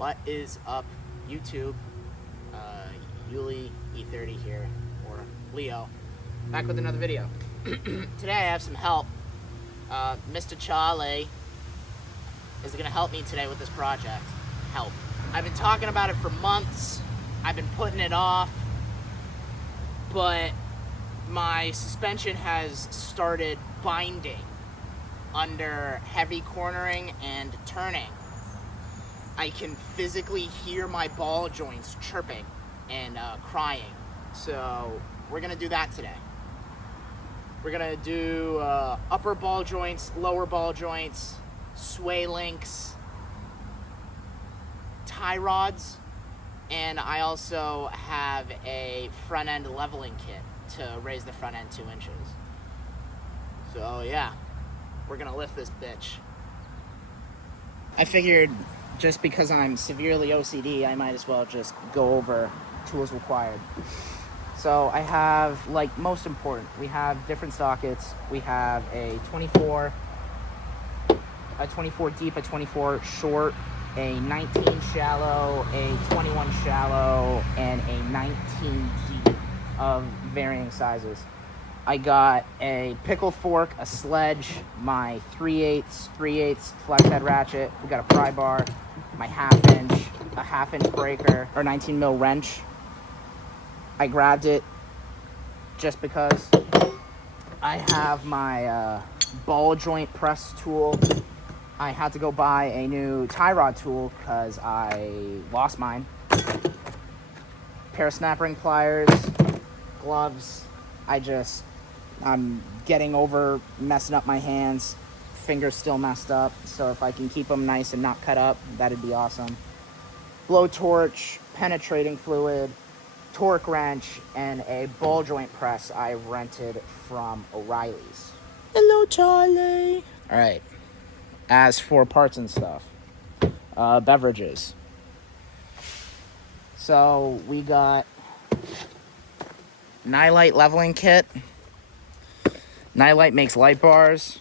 What is up, YouTube? Yuli E30 here, or Leo, back with another video. Today I have some help. Mr. Charlie is going to help me today with this project. Help. I've been talking about it for months. I've been putting it off, but my suspension has started binding under heavy cornering and turning. I can physically hear my ball joints chirping and crying. So we're gonna do that today. We're gonna do upper ball joints, lower ball joints, sway links, tie rods, and I also have a front end leveling kit to raise the front end 2 inches. So yeah, we're gonna lift this bitch. I figured just because I'm severely OCD, I might as well just go over tools required. So I have, like, most important, we have different sockets. We have a 24 deep, a 24 short, a 19 shallow, a 21 shallow, and a 19 deep of varying sizes. I got a pickle fork, a sledge, my 3/8 flex head ratchet. We got a pry bar, my a half inch breaker, or 19 mil wrench. I grabbed it just because. I have my ball joint press tool. I had to go buy a new tie rod tool because I lost mine. Pair of snap ring pliers, gloves. I'm getting over messing up my hands. Fingers still messed up, so if I can keep them nice and not cut up, that'd be awesome. Blowtorch, penetrating fluid, torque wrench, and a ball joint press I rented from O'Reilly's. Hello, Charlie. All right. As for parts and stuff, beverages. So we got Nylite leveling kit. Nylite makes light bars.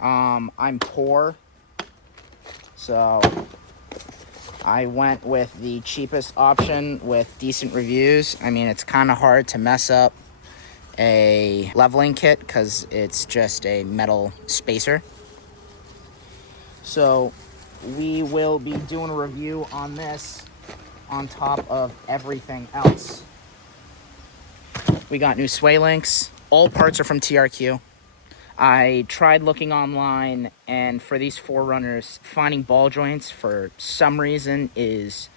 I'm poor, so I went with the cheapest option with decent reviews. I mean, it's kind of hard to mess up a leveling kit because it's just a metal spacer. So we will be doing a review on this on top of everything else. We got new sway links. All parts are from TRQ. I tried looking online, and for these 4Runners, finding ball joints for some reason is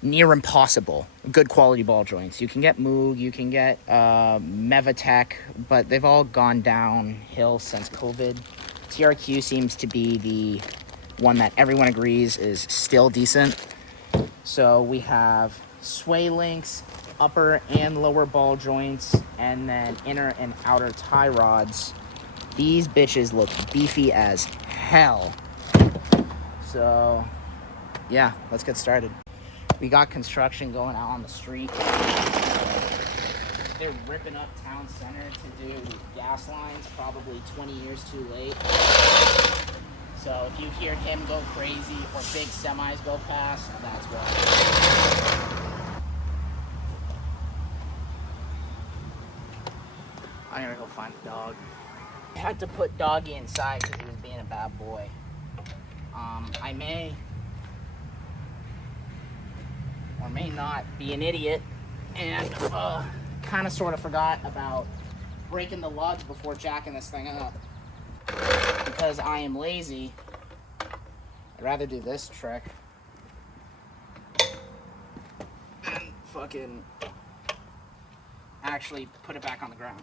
near impossible. Good quality ball joints. You can get Moog, you can get Mevitech, but they've all gone downhill since COVID. TRQ seems to be the one that everyone agrees is still decent. So we have sway links, upper and lower ball joints, and then inner and outer tie rods. These bitches look beefy as hell. So yeah, let's get started. We got construction going out on the street. They're ripping up town center to do gas lines, probably 20 years too late. So if you hear him go crazy or big semis go past, that's why. I'm gonna go find the dog. I had to put Doggy inside because he was being a bad boy. I may or may not be an idiot and kind of sort of forgot about breaking the lugs before jacking this thing up. Because I am lazy, I'd rather do this trick and fucking actually put it back on the ground.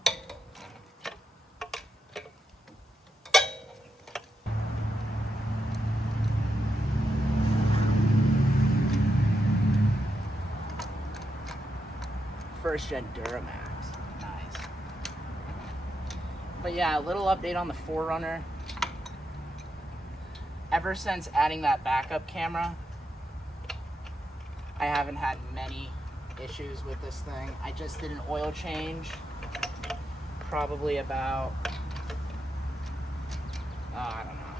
First gen Duramax. Nice. But yeah, a little update on the 4Runner. Ever since adding that backup camera, I haven't had many issues with this thing. I just did an oil change probably about, I don't know,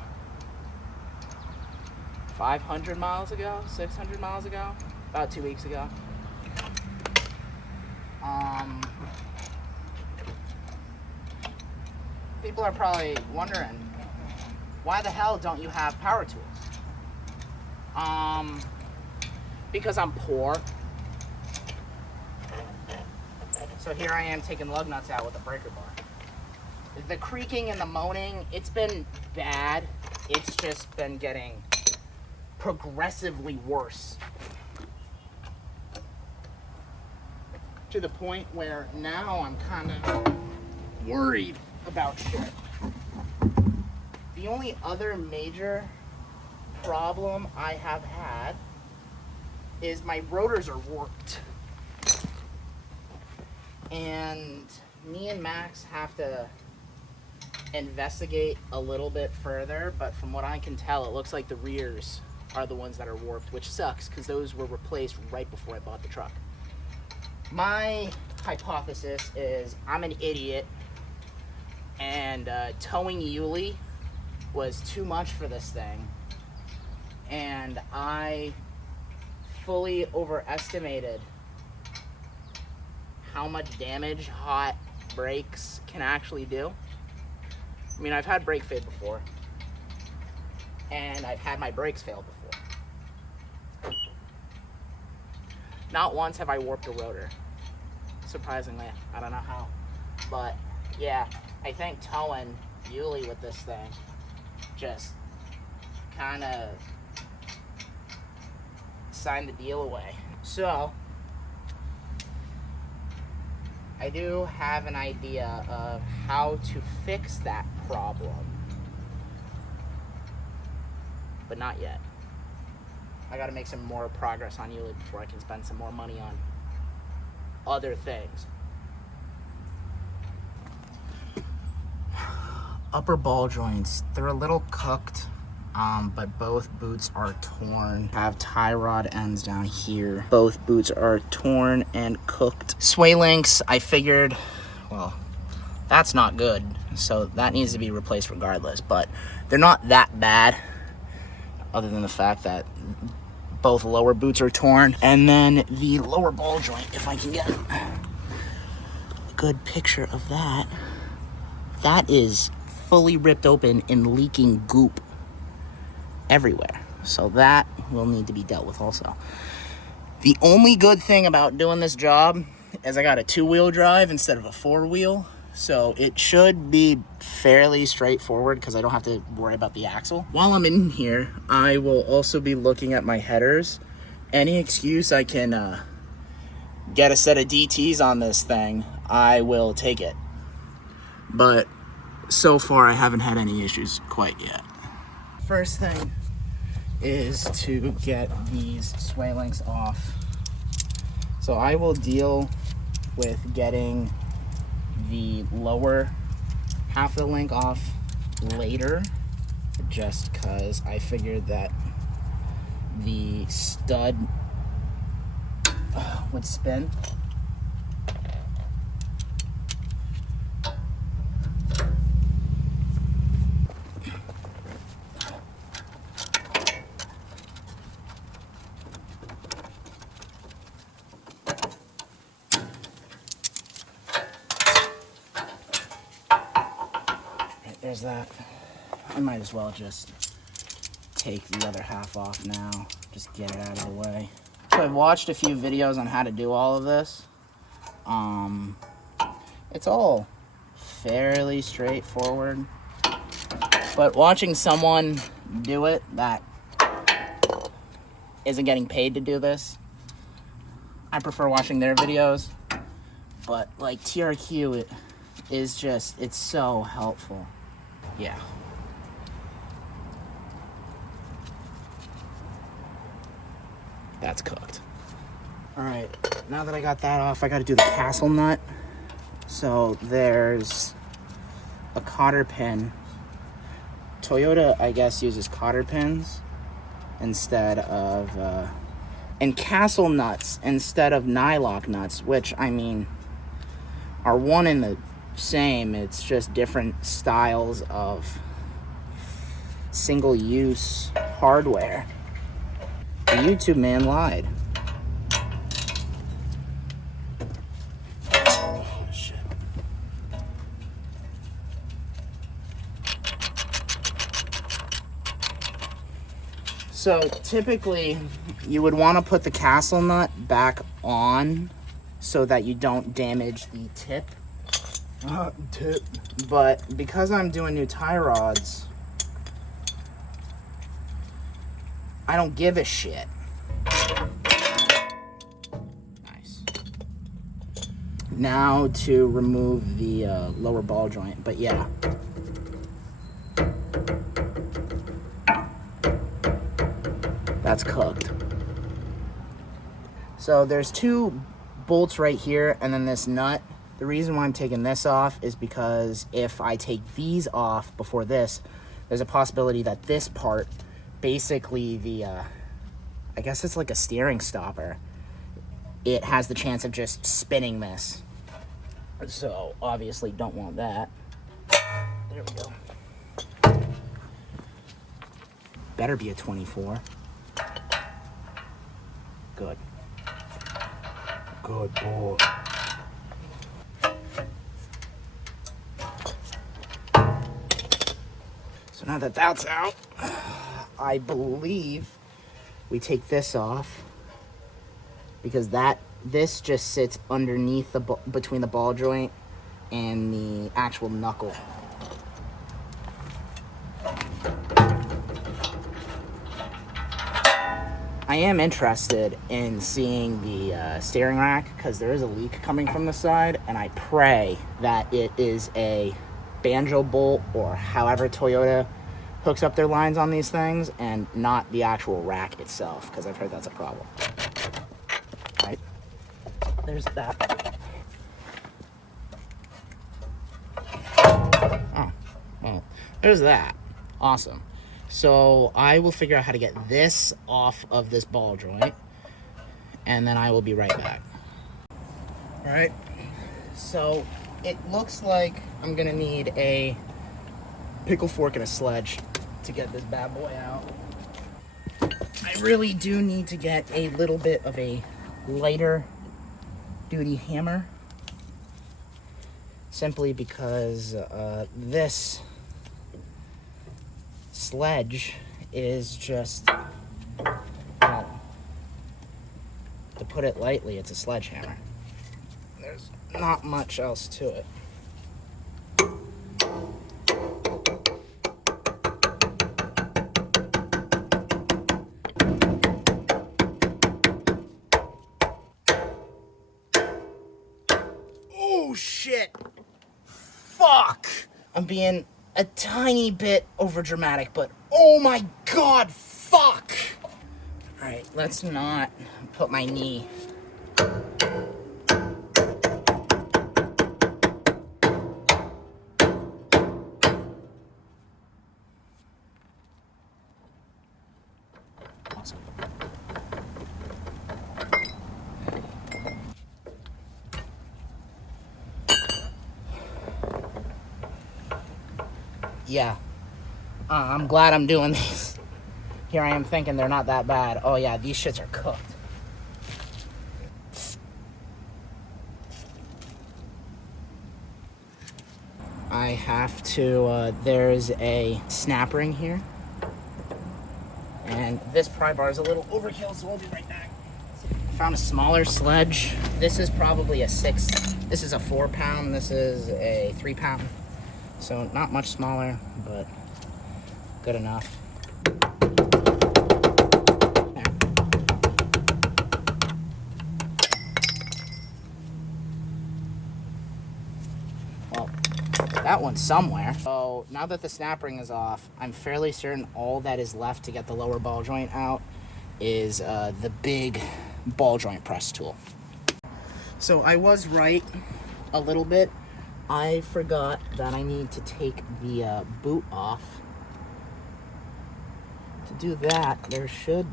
500 miles ago, 600 miles ago, about 2 weeks ago. People are probably wondering, why the hell don't you have power tools? Because I'm poor. So here I am taking lug nuts out with a breaker bar. The creaking and the moaning, it's been bad. It's just been getting progressively worse. To the point where now I'm kind of worried about shit. The only other major problem I have had is my rotors are warped. And me and Max have to investigate a little bit further, but from what I can tell, it looks like the rears are the ones that are warped, which sucks because those were replaced right before I bought the truck. My hypothesis is I'm an idiot and towing Yulee was too much for this thing, and I fully overestimated how much damage hot brakes can actually do. I mean, I've had brake fade before, and I've had my brakes fail before. Not once have I warped a rotor, surprisingly. I don't know how, but yeah, I think towing Yulee with this thing just kind of signed the deal away. So I do have an idea of how to fix that problem, but not yet. I gotta make some more progress on Yulee before I can spend some more money on other things. Upper ball joints, they're a little cooked, but both boots are torn. I have tie rod ends down here. Both boots are torn and cooked. Sway links, I figured, well, that's not good, so that needs to be replaced regardless, but they're not that bad, other than the fact that both lower boots are torn. And then the lower ball joint, if I can get a good picture of that, that is fully ripped open and leaking goop everywhere. So that will need to be dealt with also. The only good thing about doing this job is I got a 2-wheel drive instead of a 4-wheel. So it should be fairly straightforward because I don't have to worry about the axle. While I'm in here, I will also be looking at my headers. Any excuse I can get a set of DTs on this thing, I will take it. But so far, I haven't had any issues quite yet. First thing is to get these sway links off. So I will deal with getting the lower half of the link off later, just because I figured that the stud would spin. There's that. I might as well just take the other half off now, just get it out of the way. So I've watched a few videos on how to do all of this. It's all fairly straightforward, but watching someone do it that isn't getting paid to do this, I prefer watching their videos. But like TRQ, it is just, it's so helpful. Yeah. That's cooked. All right, now that I got that off, I got to do the castle nut. So there's a cotter pin. Toyota, I guess, uses cotter pins instead of, and castle nuts instead of nylock nuts, which, I mean, are one and the same. It's just different styles of single-use hardware. YouTube man lied. Oh, shit. So typically you would want to put the castle nut back on so that you don't damage the tip. But because I'm doing new tie rods, I don't give a shit. Nice. Now to remove the lower ball joint, but yeah. That's cooked. So there's two bolts right here and then this nut. The reason why I'm taking this off is because if I take these off before this, there's a possibility that this part, basically the, I guess it's like a steering stopper, it has the chance of just spinning this. So obviously don't want that. There we go. Better be a 24. Good. Good boy. So now that that's out, I believe we take this off because this just sits underneath between the ball joint and the actual knuckle. I am interested in seeing the steering rack because there is a leak coming from the side, and I pray that it is a banjo bolt or however Toyota hooks up their lines on these things and not the actual rack itself, because I've heard that's a problem. Right? There's that. Oh, well, there's that. Awesome. So I will figure out how to get this off of this ball joint, and then I will be right back. All right. So it looks like I'm gonna need a pickle fork and a sledge to get this bad boy out. I really do need to get a little bit of a lighter duty hammer, simply because this sledge is just, well, to put it lightly, it's a sledgehammer. There's not much else to it. Oh shit! Fuck! I'm being a tiny bit over dramatic, but oh my god, fuck! Alright, let's not put my knee. Awesome. Yeah. I'm glad I'm doing these. Here I am thinking they're not that bad. Oh yeah, these shits are cooked. I have to, there's a snap ring here. And this pry bar is a little overkill, so I'll be right back. I found a smaller sledge. This is probably a 6. This is a 4 pound. This is a 3 pound. So not much smaller, but good enough. Well, that one's somewhere. So now that the snap ring is off, I'm fairly certain all that is left to get the lower ball joint out is the big ball joint press tool. So I was right a little bit. I forgot that I need to take the boot off. To do that, there should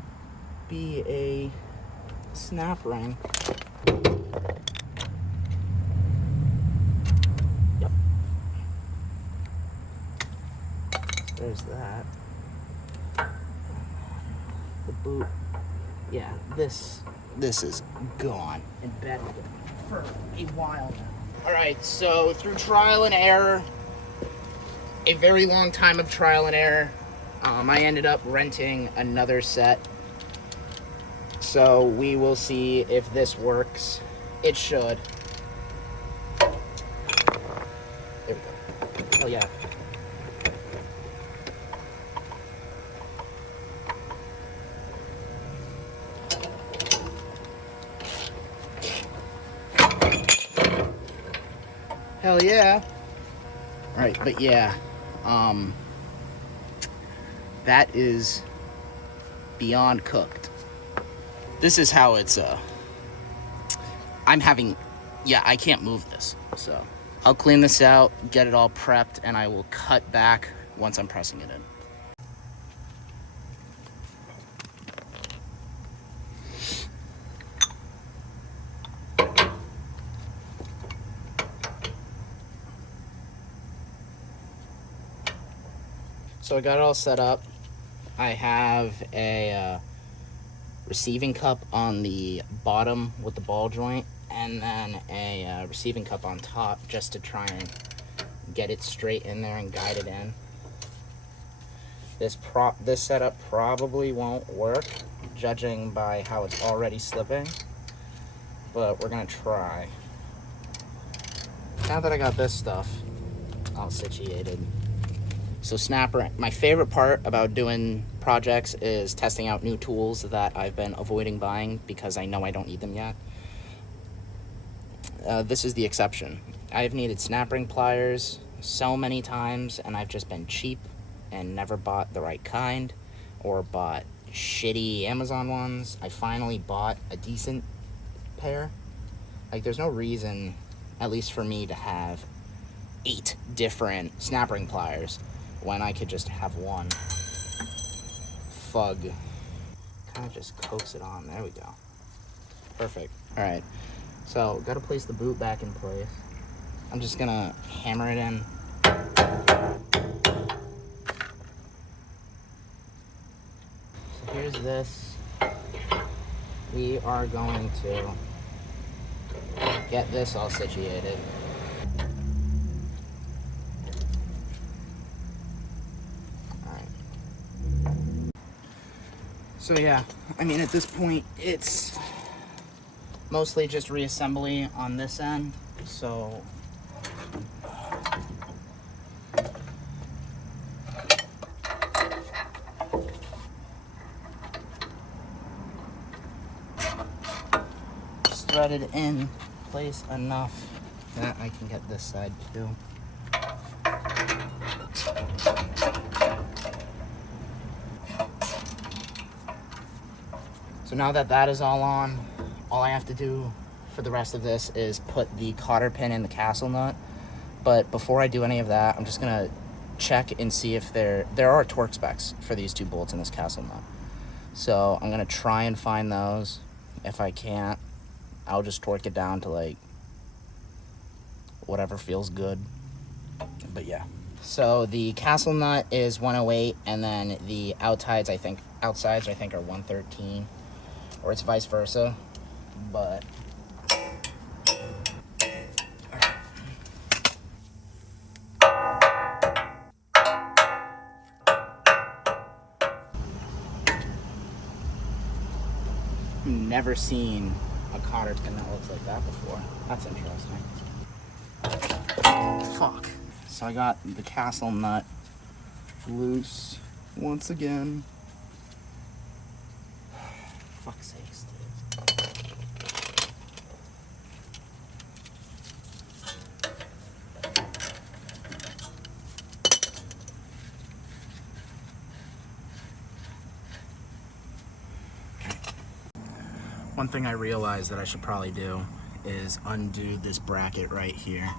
be a snap ring. Yep. There's that. The boot yeah, this is gone. Embedded for a while now. All right, so through trial and error, a very long time of trial and error, I ended up renting another set. So we will see if this works. It should. There we go. Oh yeah. Hell yeah. All right, but yeah, that is beyond cooked. This is how it's, I can't move this, so I'll clean this out, get it all prepped, and I will cut back once I'm pressing it in. So I got it all set up. I have a receiving cup on the bottom with the ball joint, and then a receiving cup on top just to try and get it straight in there and guide it in. This setup probably won't work, judging by how it's already slipping, but we're gonna try. Now that I got this stuff all situated. So snapper, my favorite part about doing projects is testing out new tools that I've been avoiding buying because I know I don't need them yet. This is the exception. I've needed snap ring pliers so many times, and I've just been cheap and never bought the right kind or bought shitty Amazon ones. I finally bought a decent pair. Like, there's no reason, at least for me, to have 8 different snap ring pliers when I could just have one. Fug. Kind of just coax it on. There we go. Perfect. All right. So, got to place the boot back in place. I'm just going to hammer it in. So, here's this. We are going to get this all situated. So yeah, I mean, at this point, it's mostly just reassembly on this end, so just threaded in place enough that I can get this side too. So now that that is all on, all I have to do for the rest of this is put the cotter pin in the castle nut. But before I do any of that, I'm just gonna check and see if there are torque specs for these 2 bolts in this castle nut. So I'm gonna try and find those. If I can't, I'll just torque it down to like whatever feels good. But yeah. So the castle nut is 108, and then the outsides I think are 113. Or it's vice versa, but I've never seen a cotter pin that looks like that before. That's interesting. Fuck. So I got the castle nut loose once again. Fuck's sakes, dude. One thing I realized that I should probably do is undo this bracket right here,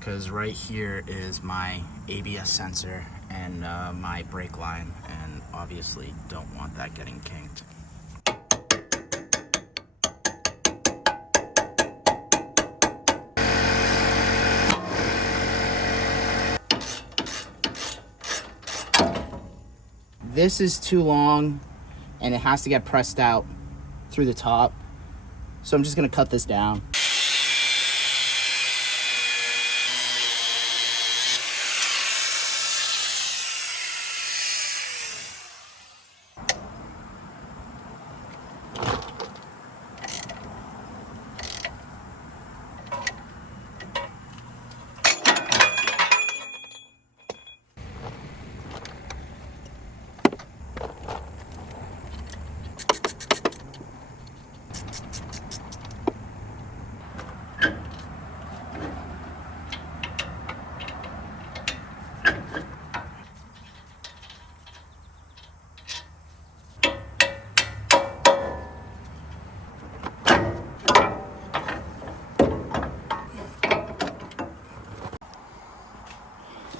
because right here is my ABS sensor and my brake line, and obviously don't want that getting kinked. This is too long and it has to get pressed out through the top. So I'm just gonna cut this down.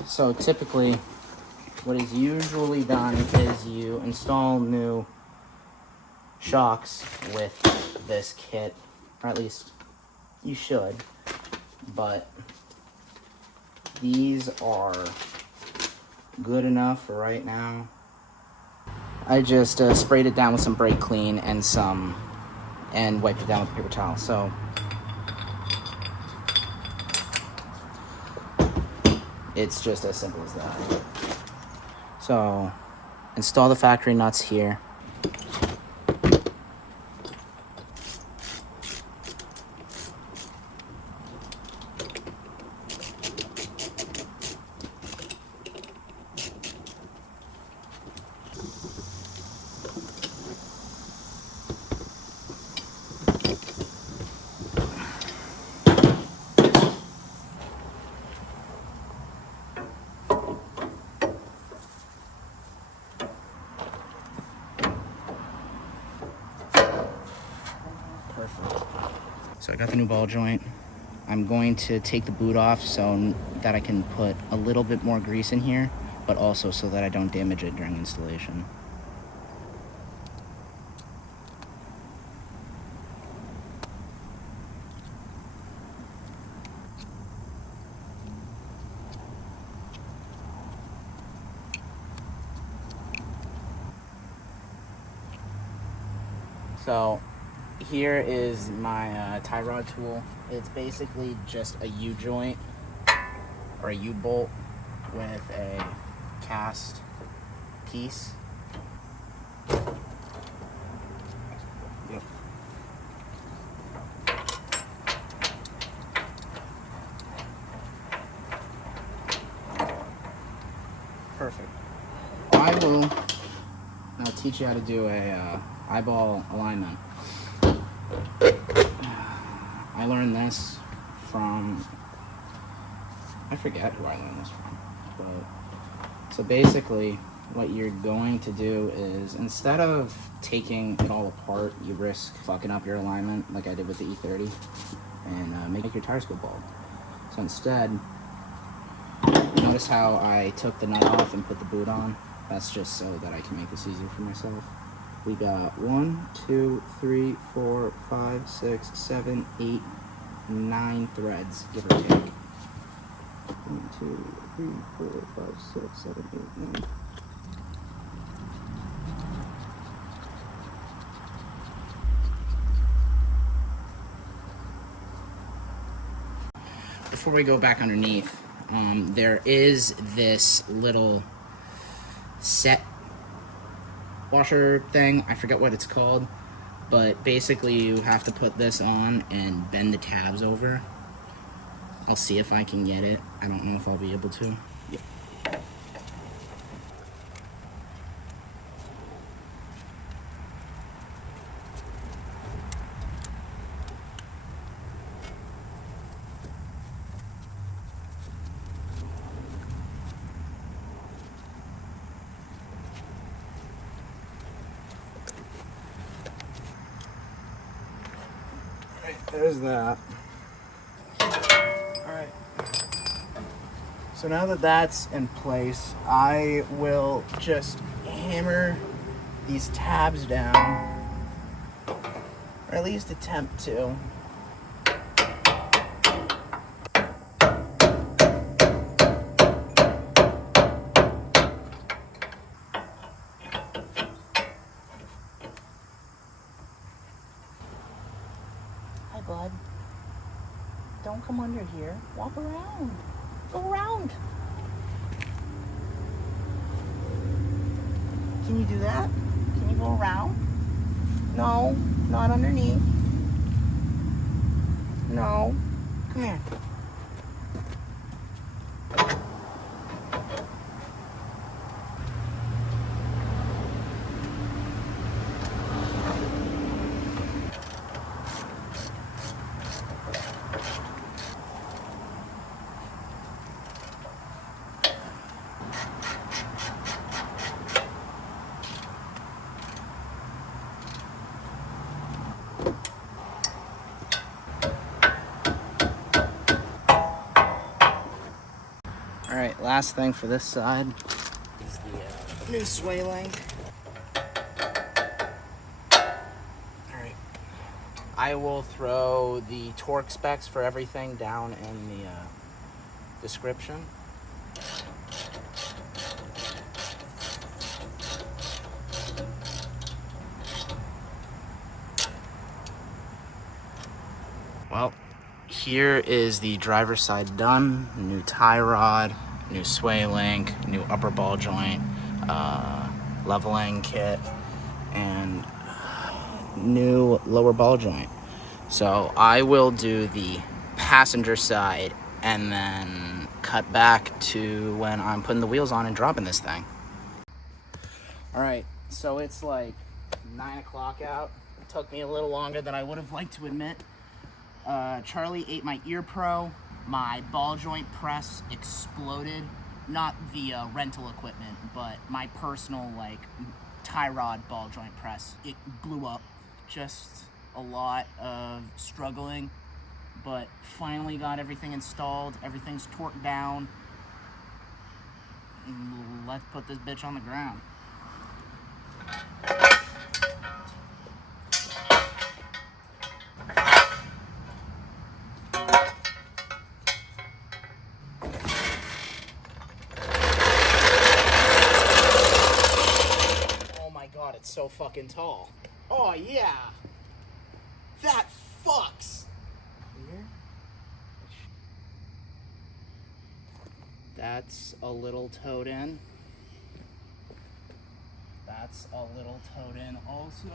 So typically, what is usually done is you install new shocks with this kit, or at least you should, but these are good enough for right now. I just sprayed it down with some brake clean and wiped it down with a paper towel. So it's just as simple as that. So install the factory nuts here. So I got the new ball joint. I'm going to take the boot off so that I can put a little bit more grease in here, but also so that I don't damage it during installation. So here is my tie rod tool. It's basically just a U-joint or a U-bolt with a cast piece. Yep. Perfect. I will now teach you how to do a eyeball alignment. I learned this from, I forget who I learned this from, but so basically what you're going to do is, instead of taking it all apart, you risk fucking up your alignment like I did with the E30 and make your tires go bald. So instead, notice how I took the nut off and put the boot on? That's just so that I can make this easier for myself. We got 1, 2, 3, 4, 5, 6, 7, 8, 9 threads, give or take. 1, 2, 3, 4, 5, 6, 7, 8, 9. Before we go back underneath, there is this little set washer thing. I forget what it's called, but basically you have to put this on and bend the tabs over. I'll see if I can get it. I don't know if I'll be able to. Yep. There's that. Alright. So now that that's in place, I will just hammer these tabs down, or at least attempt to. bud. Don't come under here. Walk around. Go around. Can you do that? Can you go around? No, not underneath. No. Come here. Alright, last thing for this side is the new sway link. Alright, I will throw the torque specs for everything down in the description. Well, here is the driver's side done. New tie rod, new sway link, new upper ball joint, leveling kit, and new lower ball joint. So I will do the passenger side and then cut back to when I'm putting the wheels on and dropping this thing. All right, so it's like 9 o'clock out. It took me a little longer than I would have liked to admit. Charlie ate my ear pro. My ball joint press exploded. Not the rental equipment, but my personal like tie rod ball joint press. It blew up. Just a lot of struggling, but finally got everything installed. Everything's torqued down. Let's put this bitch on the ground. God, it's so fucking tall. Oh yeah, that fucks. Here. That's a little towed in. That's a little towed in also.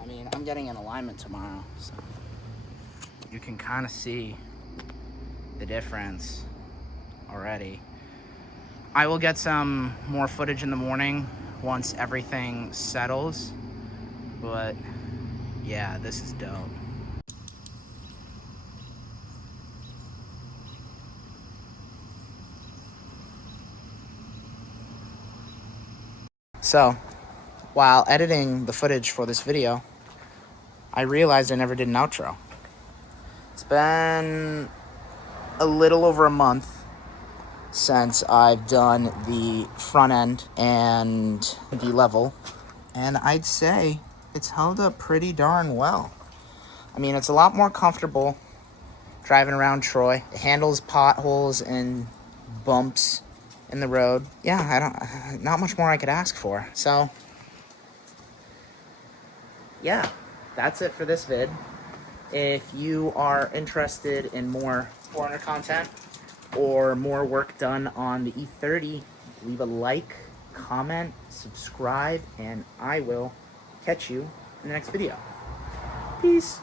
I mean, I'm getting an alignment tomorrow, so you can kind of see the difference already. I will get some more footage in the morning once everything settles, but yeah, this is dope. So, while editing the footage for this video, I realized I never did an outro. It's been a little over a month since I've done the front end and the level, and I'd say it's held up pretty darn well. I mean, it's a lot more comfortable driving around Troy. It handles potholes and bumps in the road. Yeah, not much more I could ask for. So yeah, that's it for this vid. If you are interested in more 4Runner content or more work done on the E30, leave a like, comment, subscribe, and I will catch you in the next video. Peace.